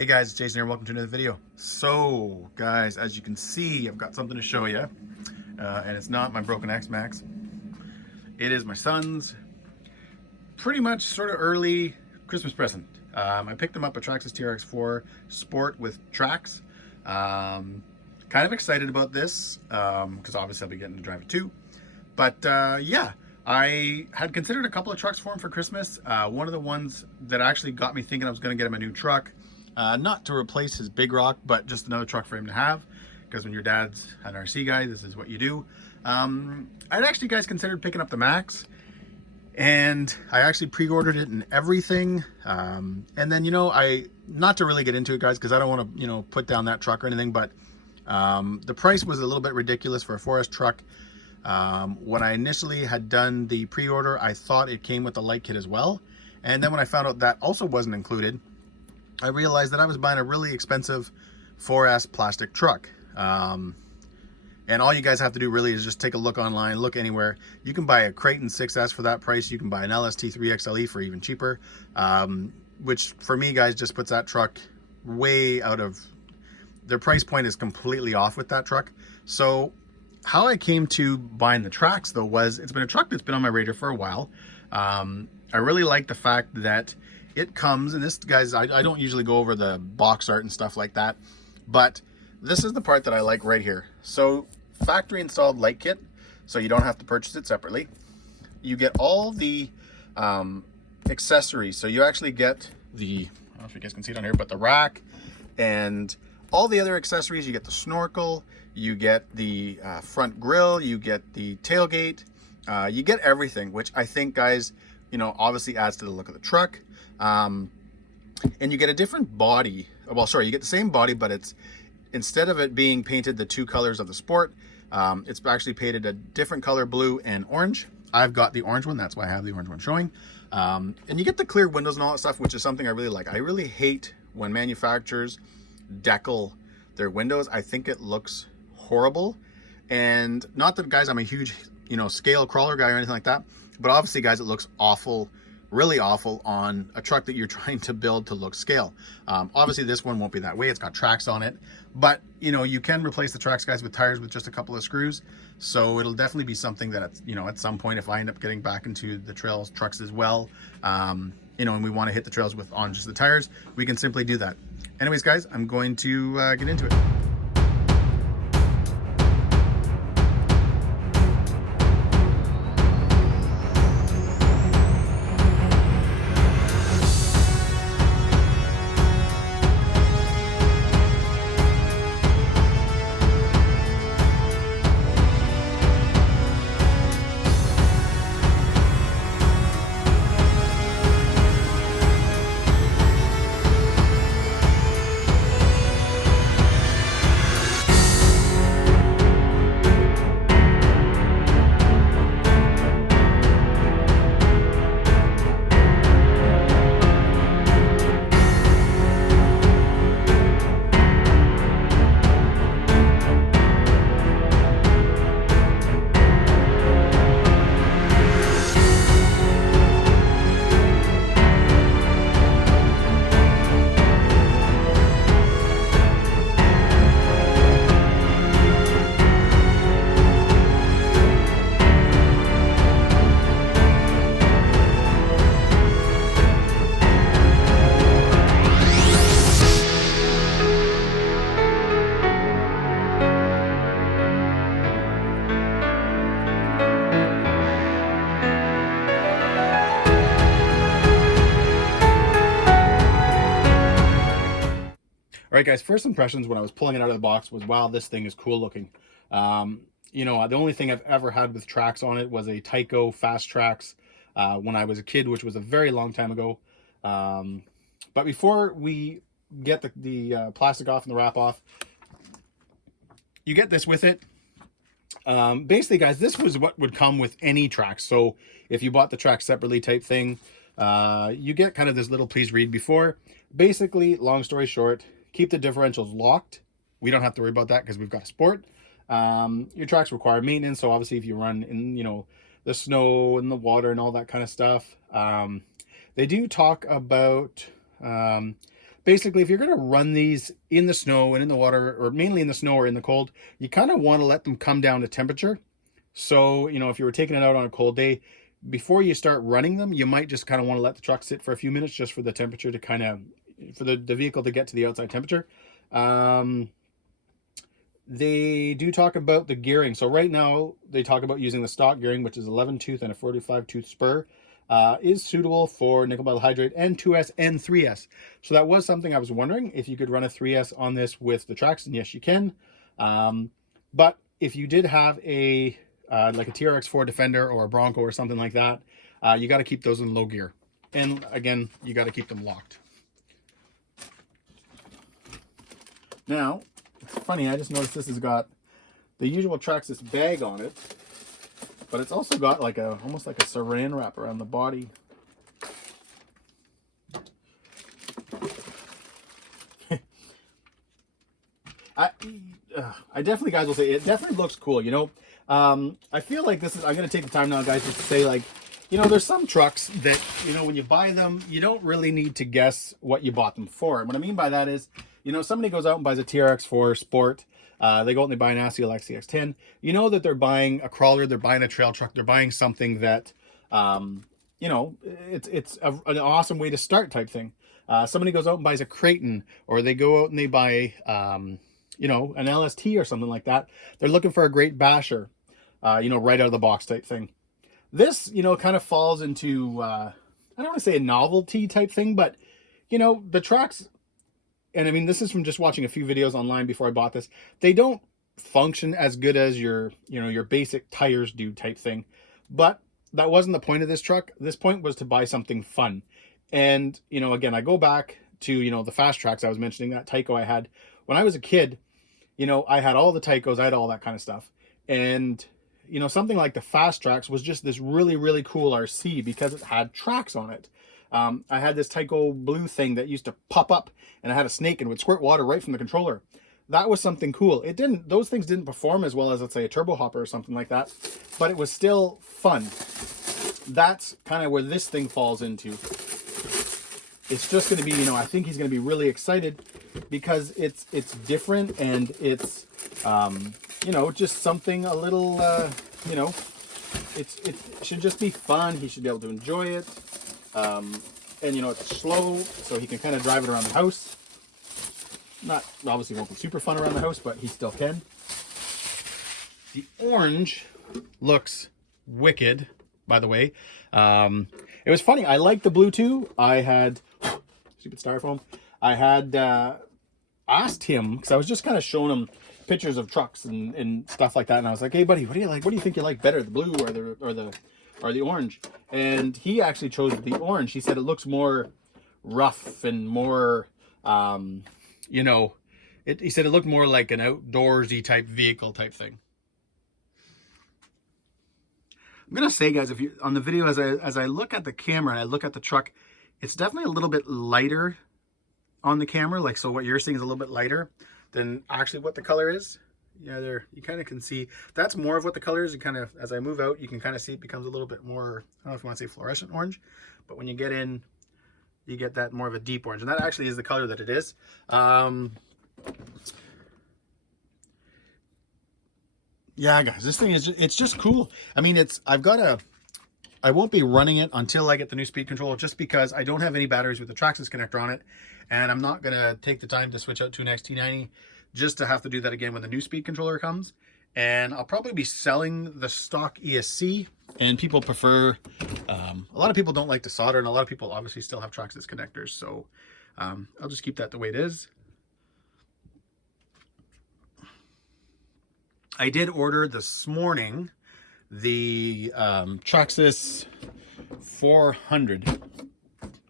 Hey guys, it's Jason here. Welcome to another video. So guys, as you can see, I've got something to show you, and it's not my broken X-Maxx. It is my son's pretty much sort of early Christmas present. I picked him up a Traxxas TRX4 Sport with Traxx. Kind of excited about this because obviously I'll be getting to drive it too. But yeah, I had considered a couple of trucks for him for Christmas. One of the ones that actually got me thinking I was going to get him a new truck. Not to replace his big rock, but just another truck for him to have, because when your dad's an RC guy, this is what you do. I'd actually, guys, considered picking up the Max, and I actually pre-ordered it and everything. And then, not to really get into it, guys, because I don't want to, put down that truck or anything, but the price was a little bit ridiculous for a 4S truck. When I initially had done the pre-order, I thought it came with the light kit as well. And then when I found out that also wasn't included, I realized that I was buying a really expensive 4S plastic truck. And all you guys have to do really is just take a look online, look anywhere. You can buy a Creighton 6S for that price. You can buy an LST3 XLE for even cheaper, which for me, guys, just puts that truck way out of, their price point is completely off with that truck. So how I came to buying the Traxx, though, was it's been a truck that's been on my radar for a while. I really like the fact that it comes, and this, guys, I don't usually go over the box art and stuff like that, but this is the part that I like right here. So factory installed light kit, so you don't have to purchase it separately. You get all the accessories. So you actually get the, I don't know if you guys can see it on here, but the rack and all the other accessories. You get the snorkel, you get the front grille, you get the tailgate, you get everything, which I think, guys, obviously adds to the look of the truck. And you get a different body. Well, sorry, you get the same body, but it's, instead of it being painted the two colors of the Sport, it's actually painted a different color, blue and orange. I've got the orange one, that's why I have the orange one showing. And you get the clear windows and all that stuff, which is something I really like. I really hate when manufacturers decal their windows. I think it looks horrible. And not that, guys, I'm a huge, scale crawler guy or anything like that, but obviously, guys, it looks awful, really awful on a truck that you're trying to build to look scale. Obviously this one won't be that way. It's got Traxx on it, but you can replace the Traxx, guys, with tires with just a couple of screws. So it'll definitely be something that at some point, if I end up getting back into the trails trucks as well, and we want to hit the trails with on just the tires, we can simply do that. Anyways, guys, I'm going to get into it. All right, guys, first impressions when I was pulling it out of the box was, wow, this thing is cool looking. The only thing I've ever had with Traxx on it was a Tyco Fast Traxx when I was a kid, which was a very long time ago. But before we get the plastic off and the wrap off, you get this with it. Basically, guys, this was what would come with any Traxx. So if you bought the Traxx separately type thing, you get kind of this little please read before. Basically, long story short, keep the differentials locked. We don't have to worry about that because we've got a Sport. Your tracks require maintenance, so obviously if you run in, the snow and the water and all that kind of stuff, they do talk about basically, if you're going to run these in the snow and in the water, or mainly in the snow or in the cold, you kind of want to let them come down to temperature. So, you know, if you were taking it out on a cold day, before you start running them, you might just kind of want to let the truck sit for a few minutes just for the temperature to kind of, for the vehicle to get to the outside temperature. They do talk about the gearing. So right now they talk about using the stock gearing, which is 11 tooth and a 45 tooth spur. Is suitable for nickel metal hydrate and 2S and 3S. So that was something I was wondering if you could run a 3S on this with the Traxx, and yes, you can. But if you did have a like a TRX4 Defender or a Bronco or something like that, you got to keep those in low gear. And again, you got to keep them locked. Now, it's funny, I just noticed this has got the usual Traxxas bag on it, but it's also got like a, almost like a saran wrap around the body. I definitely, guys, will say it definitely looks cool, you know. I feel like this is, I'm going to take the time now, guys, just to say, like, you know, there's some trucks that, you know, when you buy them, you don't really need to guess what you bought them for. And what I mean by that is, you know, somebody goes out and buys a TRX4 Sport. They go out and they buy an Asiel XCX10. You know that they're buying a crawler, they're buying a trail truck, they're buying something that, you know, it's an awesome way to start type thing. Somebody goes out and buys a Creighton, or they go out and they buy, you know, an LST or something like that. They're looking for a great basher, you know, right out of the box type thing. This, you know, kind of falls into, I don't want to say a novelty type thing, but, you know, the Traxx, and I mean, this is from just watching a few videos online before I bought this, they don't function as good as your, you know, your basic tires do type thing. But that wasn't the point of this truck. This point was to buy something fun. And, you know, again, I go back to, you know, the fast tracks I was mentioning, that Tyco I had when I was a kid. You know, I had all the Tycos, I had all that kind of stuff. And, you know, something like the Fast Traxx was just this really, really cool RC because it had tracks on it. I had this Tyco blue thing that used to pop up, and I had a snake and would squirt water right from the controller. That was something cool. It didn't, those things didn't perform as well as, let's say, a turbo hopper or something like that, but it was still fun. That's kind of where this thing falls into. It's just going to be, you know, I think he's going to be really excited because it's different, and it's, you know, just something a little, you know, it should just be fun. He should be able to enjoy it. And, you know, it's slow, so he can kind of drive it around the house. Not, obviously won't be super fun around the house, but he still can. The orange looks wicked, by the way. It was funny. I liked the blue too. I had, stupid styrofoam. I had asked him, because I was just kind of showing him pictures of trucks and stuff like that, and I was like, "Hey, buddy, what do you like? What do you think you like better, the blue or the orange?" And he actually chose the orange. He said it looks more rough and more, you know, he said it looked more like an outdoorsy type vehicle type thing. I'm gonna say, guys, if you on the video, as I look at the camera and I look at the truck, it's definitely a little bit lighter on the camera. Like, so what you're seeing is a little bit lighter than actually what the color is. Yeah, there, you kind of can see that's more of what the color is. You kind of, as I move out, you can kind of see it becomes a little bit more, I don't know if you want to say fluorescent orange, but when you get in, you get that more of a deep orange, and that actually is the color that it is. Yeah, guys, this thing is, it's just cool. I mean, I won't be running it until I get the new speed controller, just because I don't have any batteries with the Traxxas connector on it, and I'm not going to take the time to switch out to an XT90 just to have to do that again when the new speed controller comes. And I'll probably be selling the stock ESC, and people prefer, a lot of people don't like to solder, and a lot of people obviously still have Traxxas connectors, so I'll just keep that the way it is. I did order this morning the Traxxas 400.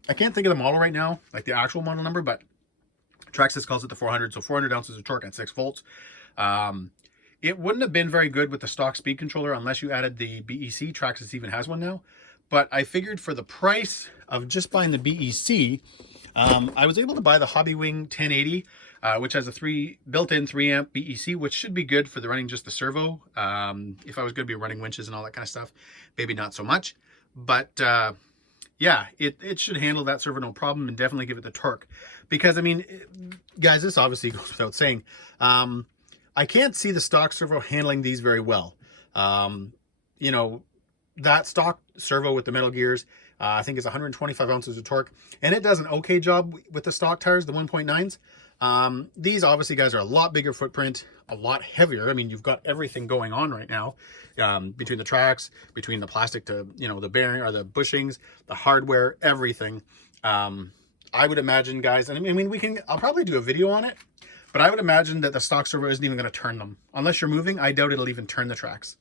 I can't think of the model right now, like the actual model number, but Traxxas calls it the 400, so 400 ounces of torque at 6 volts. It wouldn't have been very good with the stock speed controller unless you added the BEC. Traxxas even has one now. But I figured for the price of just buying the BEC, I was able to buy the Hobbywing 1080, which has a built-in 3 amp BEC, which should be good for the running just the servo. If I was going to be running winches and all that kind of stuff, maybe not so much. But yeah, it should handle that servo no problem and definitely give it the torque. Because, I mean, guys, this obviously goes without saying. I can't see the stock servo handling these very well. You know, that stock servo with the metal gears, I think it's 125 ounces of torque, and it does an okay job with the stock tires, the 1.9s. These obviously, guys, are a lot bigger footprint, a lot heavier. I mean, you've got everything going on right now, between the Traxx, between the plastic to, you know, the bearing or the bushings, the hardware, everything. I would imagine, guys, and I mean, I'll probably do a video on it, but I would imagine that the stock servo isn't even going to turn them. Unless you're moving, I doubt it'll even turn the Traxx.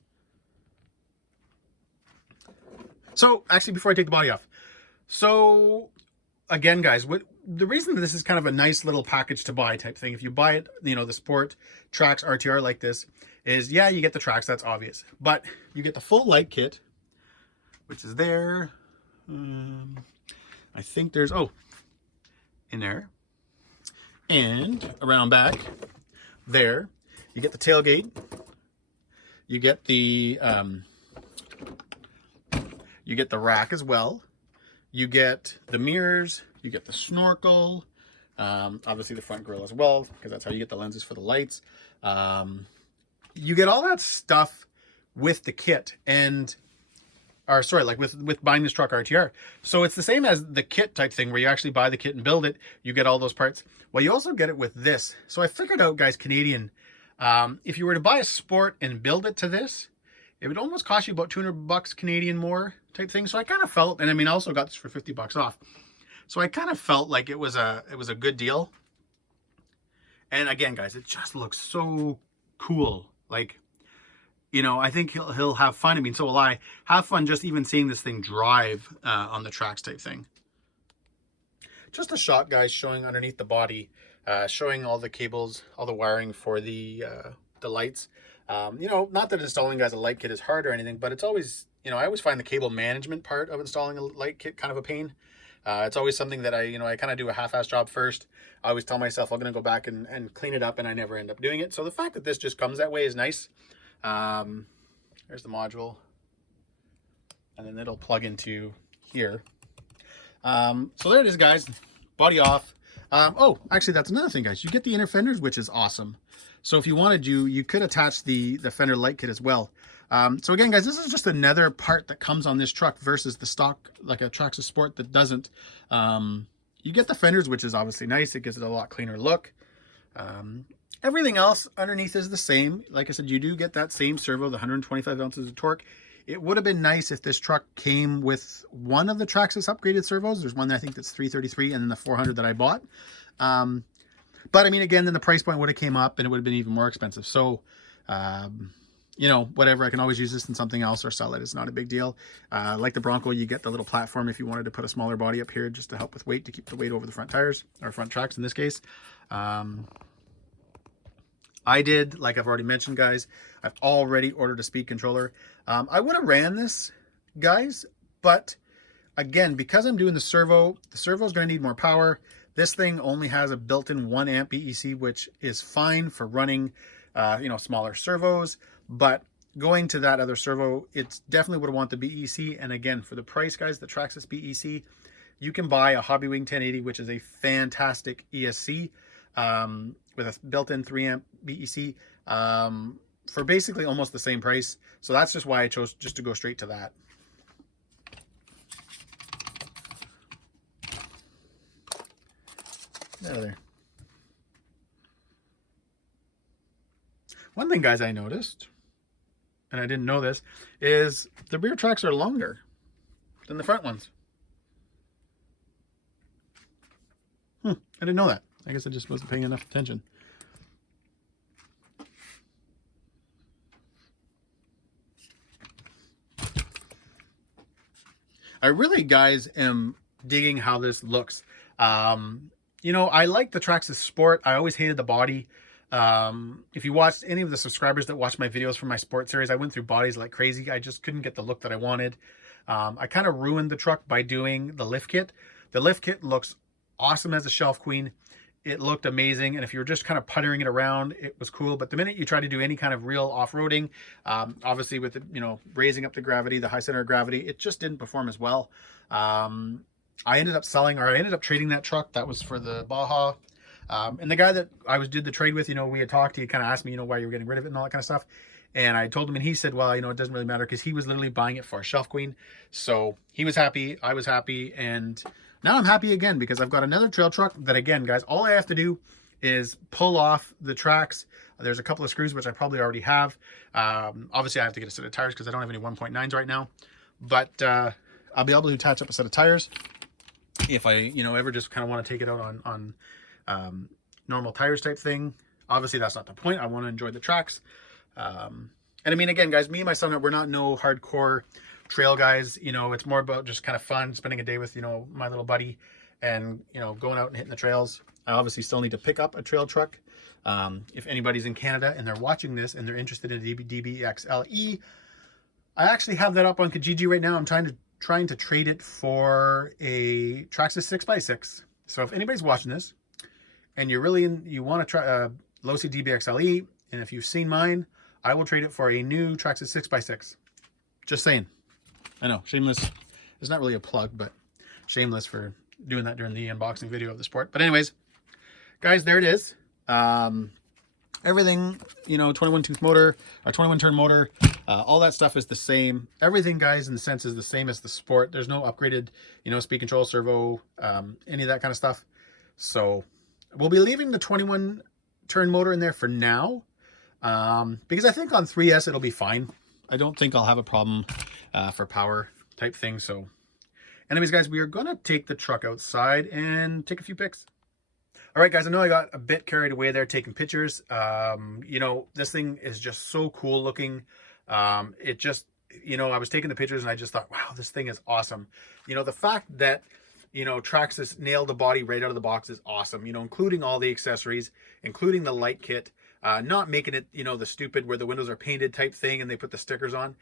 So, actually, before I take the body off, so again, guys, the reason that this is kind of a nice little package to buy type thing, if you buy it, you know, the Sport Traxx RTR like this, is, yeah, you get the Traxx, that's obvious, but you get the full light kit, which is there. I think there's, oh, in there, and around back there, you get the tailgate, you get the rack as well, you get the mirrors, you get the snorkel, obviously the front grille as well, because that's how you get the lenses for the lights. You get all that stuff with the kit, and, or sorry, like with buying this truck RTR. So it's the same as the kit type thing where you actually buy the kit and build it. You get all those parts. Well, you also get it with this. So I figured out, guys, Canadian, if you were to buy a Sport and build it to this, it would almost cost you about 200 bucks Canadian more type thing. So I kind of felt, and I mean, I also got this for 50 bucks off. So I kind of felt like it was a good deal. And again, guys, it just looks so cool. Like, you know, I think he'll have fun. I mean, so will I. Have fun just even seeing this thing drive on the Traxx type thing. Just a shot, guys, showing underneath the body, showing all the cables, all the wiring for the lights. You know, not that installing, guys, a light kit is hard or anything, but it's always, you know, I always find the cable management part of installing a light kit kind of a pain. It's always something that I kind of do a half-ass job first. I always tell myself I'm going to go back and clean it up, and I never end up doing it. So the fact that this just comes that way is nice. There's the module, and then it'll plug into here. So there it is, guys. Body off. Oh, actually, that's another thing, guys. You get the inner fenders, which is awesome. So if you wanted, you could attach the fender light kit as well. So again, guys, this is just another part that comes on this truck versus the stock, like a Traxxas Sport that doesn't. You get the fenders, which is obviously nice. It gives it a lot cleaner look. Everything else underneath is the same. Like I said, you do get that same servo, the 125 ounces of torque. It would have been nice if this truck came with one of the Traxxas upgraded servos. There's one, I think, that's 333, and then the 400 that I bought. But I mean, again, then the price point would have came up and it would have been even more expensive. So, you know, whatever, I can always use this in something else or sell it. It's not a big deal. Like the Bronco, you get the little platform if you wanted to put a smaller body up here just to help with weight, to keep the weight over the front tires, or front tracks in this case. I did, like I've already mentioned, guys, I've already ordered a speed controller. I would have ran this, guys, but again, because I'm doing the servo is going to need more power. This thing only has a built-in 1 amp BEC, which is fine for running, you know, smaller servos. But going to that other servo, it's definitely would want the BEC. And again, for the price, guys, the Traxxas BEC, you can buy a Hobbywing 1080, which is a fantastic ESC with a built-in 3 amp BEC for basically almost the same price. So that's just why I chose just to go straight to that. Get out of there. One thing, guys, I noticed, and I didn't know this, is the rear tracks are longer than the front ones. I didn't know that. I guess I just wasn't paying enough attention. I really, guys, am digging how this looks. You know, I like the Traxxas Sport. I always hated the body. If you watched any of the subscribers that watch my videos from my Sport series, I went through bodies like crazy. I just couldn't get the look that I wanted. I kind of ruined the truck by doing the lift kit. The lift kit looks awesome as a shelf queen. It looked amazing, and if you were just kind of puttering it around, it was cool. But the minute you try to do any kind of real off-roading, obviously with the, you know, raising up the gravity, the high center of gravity, it just didn't perform as well. I ended up selling, or I ended up trading that truck. That was for the Baja. And the guy that I did the trade with, you know, we had talked, he kind of asked me, you know, why you were getting rid of it and all that kind of stuff. And I told him, and he said, well, you know, it doesn't really matter, because he was literally buying it for a shelf queen. So he was happy, I was happy, and now I'm happy again, because I've got another trail truck that, again, guys, all I have to do is pull off the Traxx. There's a couple of screws, which I probably already have. Obviously, I have to get a set of tires because I don't have any 1.9s right now. But I'll be able to attach up a set of tires if I, you know, ever just kind of want to take it out on normal tires type thing. Obviously, that's not the point. I want to enjoy the Traxx. And I mean, again, guys, me and my son, we're not no hardcore trail guys. You know, it's more about just kind of fun, spending a day with, you know, my little buddy, and, you know, going out and hitting the trails. I obviously still need to pick up a trail truck. If anybody's in Canada and they're watching this and they're interested in a DBXLE, I actually have that up on Kijiji right now. I'm trying to trade it for a Traxxas 6x6. So if anybody's watching this and you're really you want to try a Losi DBXLE, and if you've seen mine, I will trade it for a new Traxxas 6x6. Just saying. I know, shameless. It's not really a plug, but shameless for doing that during the unboxing video of the Sport. But anyways, guys, there it is. Everything, you know, 21 tooth motor, a 21 turn motor, all that stuff is the same. Everything, guys, in the sense is the same as the Sport. There's no upgraded, you know, speed control, servo, any of that kind of stuff. So we'll be leaving the 21 turn motor in there for now, because I think on 3S it'll be fine. I don't think I'll have a problem for power type thing. So anyways, guys, we are gonna take the truck outside and take a few pics. All right, guys, I know I got a bit carried away there taking pictures. You know, this thing is just so cool looking. It just, you know, I was taking the pictures and I just thought, wow, this thing is awesome. You know, the fact that, you know, Traxxas nailed the body right out of the box is awesome. You know, including all the accessories, including the light kit, not making it, you know, the stupid where the windows are painted type thing and they put the stickers on.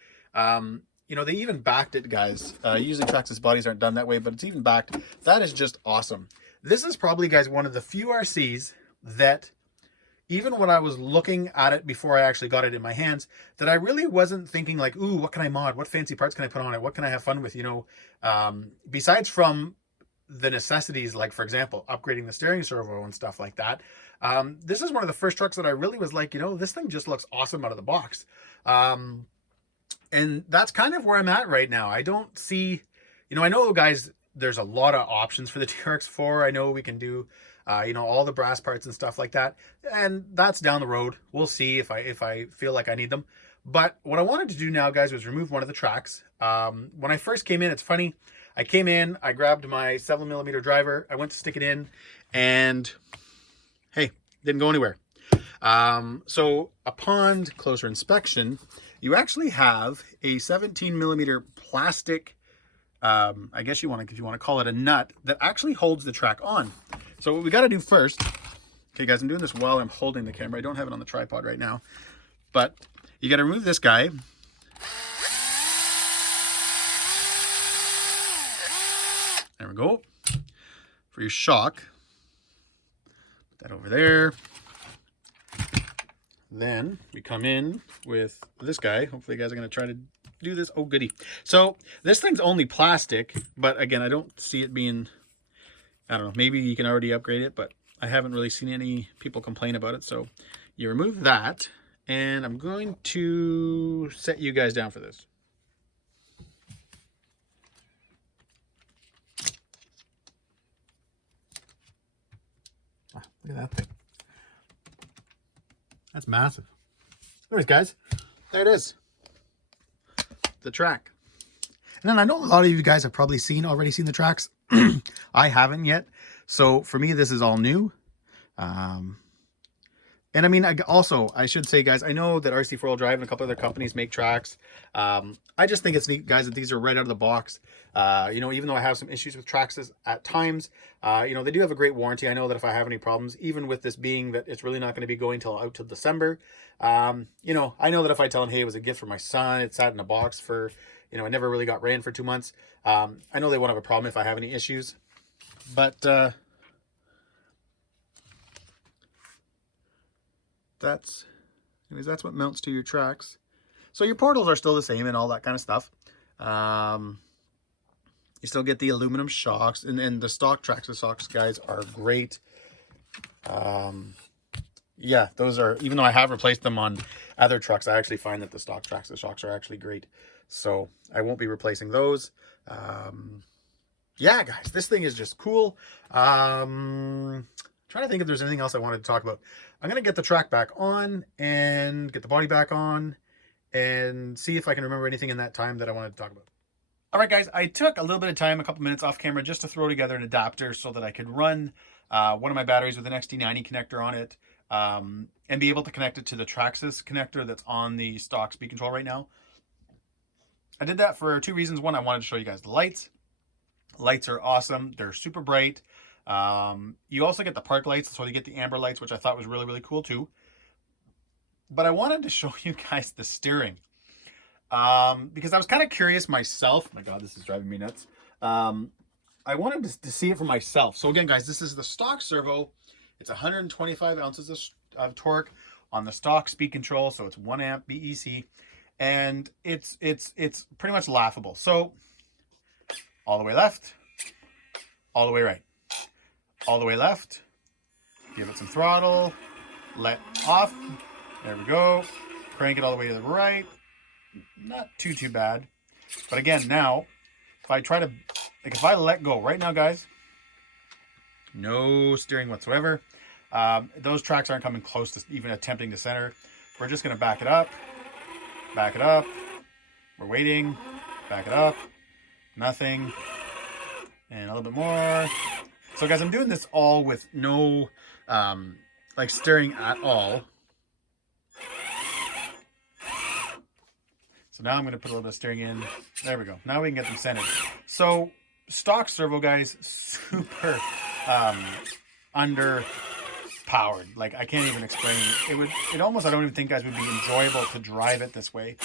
You know, they even backed it, guys. Usually Traxxas bodies aren't done that way, but it's even backed. That is just awesome. This is probably, guys, one of the few RCs that, even when I was looking at it before I actually got it in my hands, that I really wasn't thinking like, ooh, what can I mod? What fancy parts can I put on it? What can I have fun with? You know, besides from the necessities, like, for example, upgrading the steering servo and stuff like that. This is one of the first trucks that I really was like, you know, this thing just looks awesome out of the box. And that's kind of where I'm at right now. I don't see, you know, I know, guys, there's a lot of options for the TRX4. I know we can do, you know, all the brass parts and stuff like that. And that's down the road. We'll see if I feel like I need them. But what I wanted to do now, guys, was remove one of the Traxx. When I first came in, it's funny. I came in, I grabbed my 7mm driver. I went to stick it in and, hey, didn't go anywhere. So upon closer inspection, you actually have a 17mm plastic, I guess if you want to call it a nut, that actually holds the track on. So what we got to do first, okay, guys, I'm doing this while I'm holding the camera. I don't have it on the tripod right now, but you got to remove this guy. There we go. For your shock, put that over there. Then we come in with this guy. Hopefully you guys are going to try to do this. Oh, goody. So this thing's only plastic, but again, I don't see it being, I don't know, maybe you can already upgrade it, but I haven't really seen any people complain about it. So you remove that, and I'm going to set you guys down for this. Look at that thing. That's massive. Anyways, guys, there it is. The track. And then I know a lot of you guys have probably already seen the Traxx. I haven't yet. So for me, this is all new. And I mean, I should say, guys, I know that RC4Wheel Drive and a couple other companies make Traxx. I just think it's neat, guys, that these are right out of the box. You know, even though I have some issues with Traxxas at times, you know, they do have a great warranty. I know that if I have any problems, even with this being that it's really not going to be going out till December, you know, I know that if I tell them, hey, it was a gift for my son, it sat in a box for, you know, it never really got ran for 2 months. I know they won't have a problem if I have any issues, but that's what mounts to your Traxx. So your portals are still the same and all that kind of stuff. You still get the aluminum shocks, and the stock Traxxas shocks, guys, are great. Yeah, those are, even though I have replaced them on other trucks, I actually find that the stock Traxxas shocks are actually great. So I won't be replacing those. Yeah, guys, this thing is just cool. Trying to think if there's anything else I wanted to talk about. I'm going to get the track back on and get the body back on and see if I can remember anything in that time that I wanted to talk about. All right, guys, I took a little bit of time, a couple minutes off camera, just to throw together an adapter so that I could run one of my batteries with an XT90 connector on it, and be able to connect it to the Traxxas connector that's on the stock speed control right now. I did that for two reasons. One, I wanted to show you guys the lights. Lights are awesome. They're super bright. You also get the park lights, so you get the amber lights, which I thought was really, really cool too. But I wanted to show you guys the steering. Because I was kind of curious myself. My God, this is driving me nuts. I wanted to see it for myself. So again, guys, this is the stock servo. It's 125 ounces of torque on the stock speed control. So it's 1 amp BEC, and it's pretty much laughable. So all the way left, all the way right, all the way left. Give it some throttle, let off. There we go. Crank it all the way to the right. Not too bad. But again, now, if I try to, like, if I let go right now, guys, no steering whatsoever. Those tracks aren't coming close to even attempting to center. We're just going to back it up. Back it up. We're waiting. Back it up. Nothing. And a little bit more. So, guys, I'm doing this all with no, like, steering at all. So now I'm going to put a little bit of steering in. There we go. Now we can get them centered. So stock servo, guys, super underpowered. Like, I can't even explain. It almost, I don't even think, guys, would be enjoyable to drive it this way.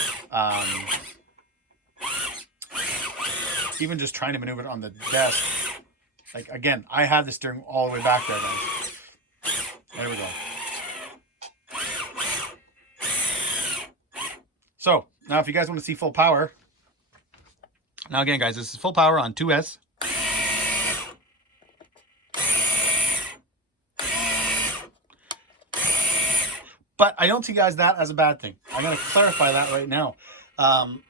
Even just trying to maneuver it on the desk. Like, again, I have the steering all the way back there, guys. There we go. So now if you guys want to see full power, now again, guys, this is full power on 2S. But I don't see, guys, that as a bad thing. I'm going to clarify that right now.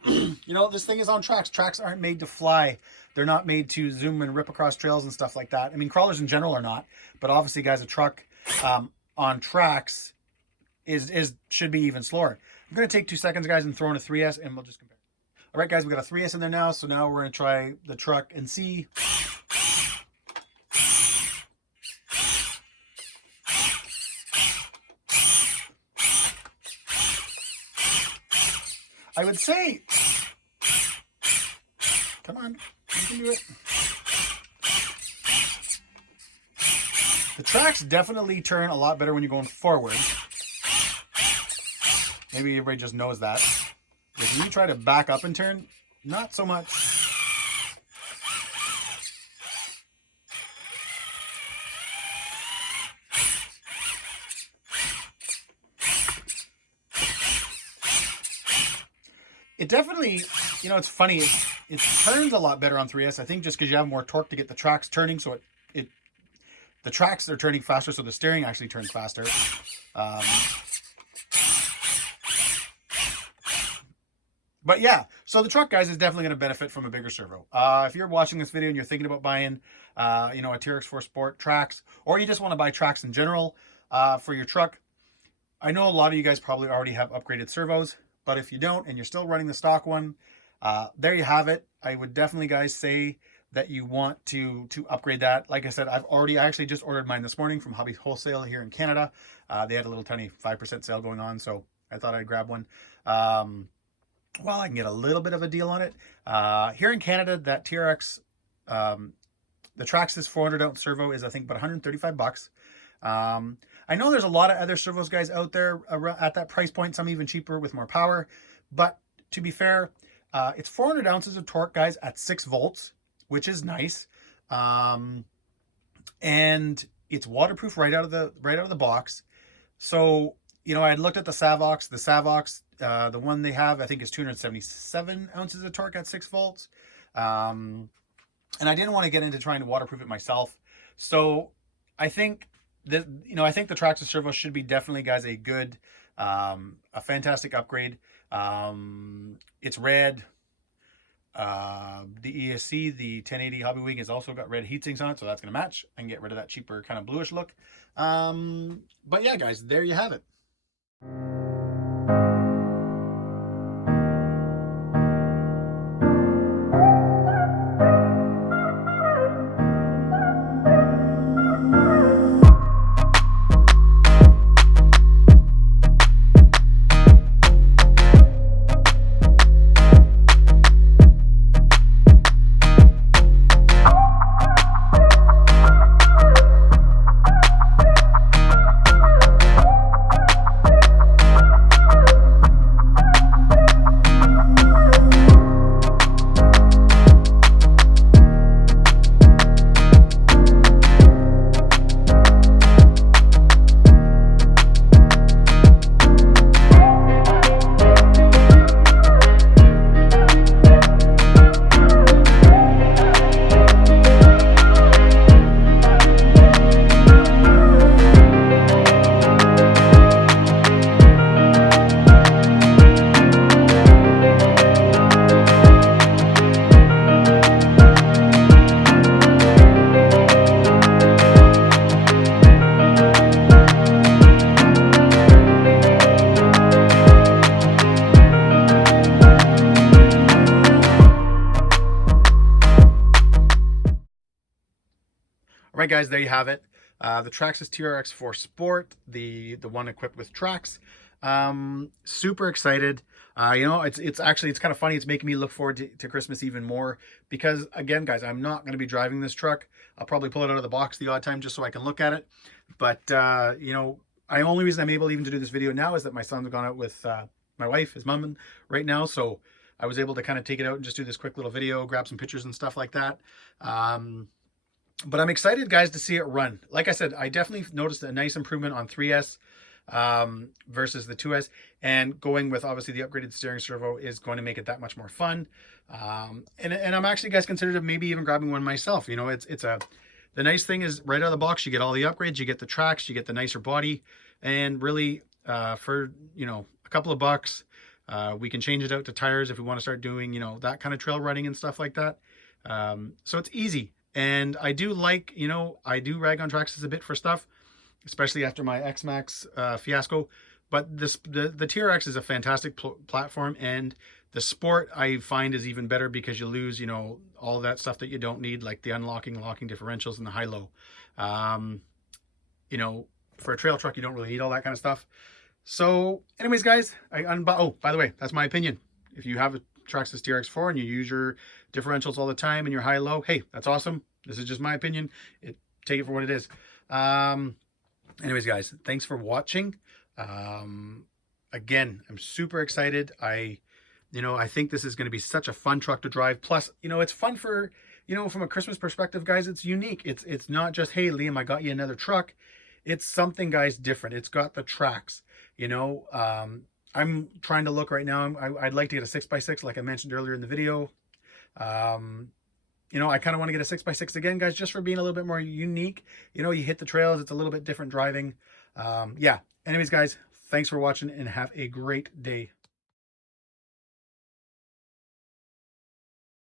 You know, this thing is on Traxx. Traxx aren't made to fly. They're not made to zoom and rip across trails and stuff like that. I mean, crawlers in general are not. But obviously, guys, a truck on Traxx should be even slower. I'm going to take 2 seconds, guys, and throw in a 3S, and we'll just compare. All right, guys, we got a 3S in there now, so now we're going to try the truck and see. I would say, come on, you can do it. The Traxx definitely turn a lot better when you're going forward. Maybe everybody just knows that. But when you try to back up and turn, not so much. It definitely, you know, it's funny. It turns a lot better on 3S. I think just because you have more torque to get the tracks turning, so the tracks are turning faster, so the steering actually turns faster. But yeah, so the truck, guys, is definitely going to benefit from a bigger servo. If you're watching this video and you're thinking about buying, you know, a TRX4 Sport Traxx, or you just want to buy Traxx in general for your truck, I know a lot of you guys probably already have upgraded servos, but if you don't and you're still running the stock one, there you have it. I would definitely, guys, say that you want to upgrade that. Like I said, I actually just ordered mine this morning from Hobby Wholesale here in Canada. They had a little tiny 5% sale going on, so I thought I'd grab one. Well, I can get a little bit of a deal on it. Here in Canada, that TRX, the Traxxas 400 ounce servo is, I think, about 135 bucks. I know there's a lot of other servos, guys, out there at that price point, some even cheaper with more power. But to be fair, it's 400 ounces of torque, guys, at 6 volts, which is nice. And it's waterproof right out of the box. So, you know, I had looked at the Savox. The Savox, the one they have, I think, is 277 ounces of torque at 6 volts. and I didn't want to get into trying to waterproof it myself. So I think that, I think the Traxxas servo should be definitely, guys, a fantastic upgrade. It's red. The ESC, the 1080 Hobby Wing, has also got red heat sinks on it, so that's going to match and get rid of that cheaper kind of bluish look. But yeah, guys, there you have it. All right, guys, there you have it. The Traxxas TRX4 Sport, the one equipped with Traxx. Super excited. It's kind of funny. It's making me look forward to Christmas even more because, again, guys, I'm not going to be driving this truck. I'll probably pull it out of the box the odd time just so I can look at it. But, the only reason I'm able even to do this video now is that my son's gone out with my wife, his mom, right now. So I was able to kind of take it out and just do this quick little video, grab some pictures and stuff like that. But I'm excited, guys, to see it run. Like I said, I definitely noticed a nice improvement on 3S versus the 2S, and going with obviously the upgraded steering servo is going to make it that much more fun. And I'm actually, guys, considered maybe even grabbing one myself. The nice thing is right out of the box, you get all the upgrades, you get the Traxx, you get the nicer body, and really for a couple of bucks, we can change it out to tires if we want to start doing that kind of trail running and stuff like that. So it's easy. And I do like, I do rag on Traxxas a bit for stuff, especially after my X-Maxx fiasco. But the TRX is a fantastic platform, and the Sport I find is even better because you lose, all that stuff that you don't need, like the unlocking, locking differentials and the high-low. For a trail truck, you don't really need all that kind of stuff. So anyways, guys, oh, by the way, that's my opinion. If you have a Traxxas TRX4 and you use your differentials all the time and your high-low, hey, that's awesome. This is just my opinion. Take it for what it is. Anyways, guys, thanks for watching. Again, I'm super excited. I think this is going to be such a fun truck to drive. Plus, it's fun for, from a Christmas perspective, guys. It's unique. It's not just, hey, Liam, I got you another truck. It's something, guys, different. It's got the Traxx. I'm trying to look right now. I'd like to get a 6x6, like I mentioned earlier in the video. I kind of want to get a 6x6 again, guys, just for being a little bit more unique. You hit the trails. It's a little bit different driving. Yeah. Anyways, guys, thanks for watching and have a great day.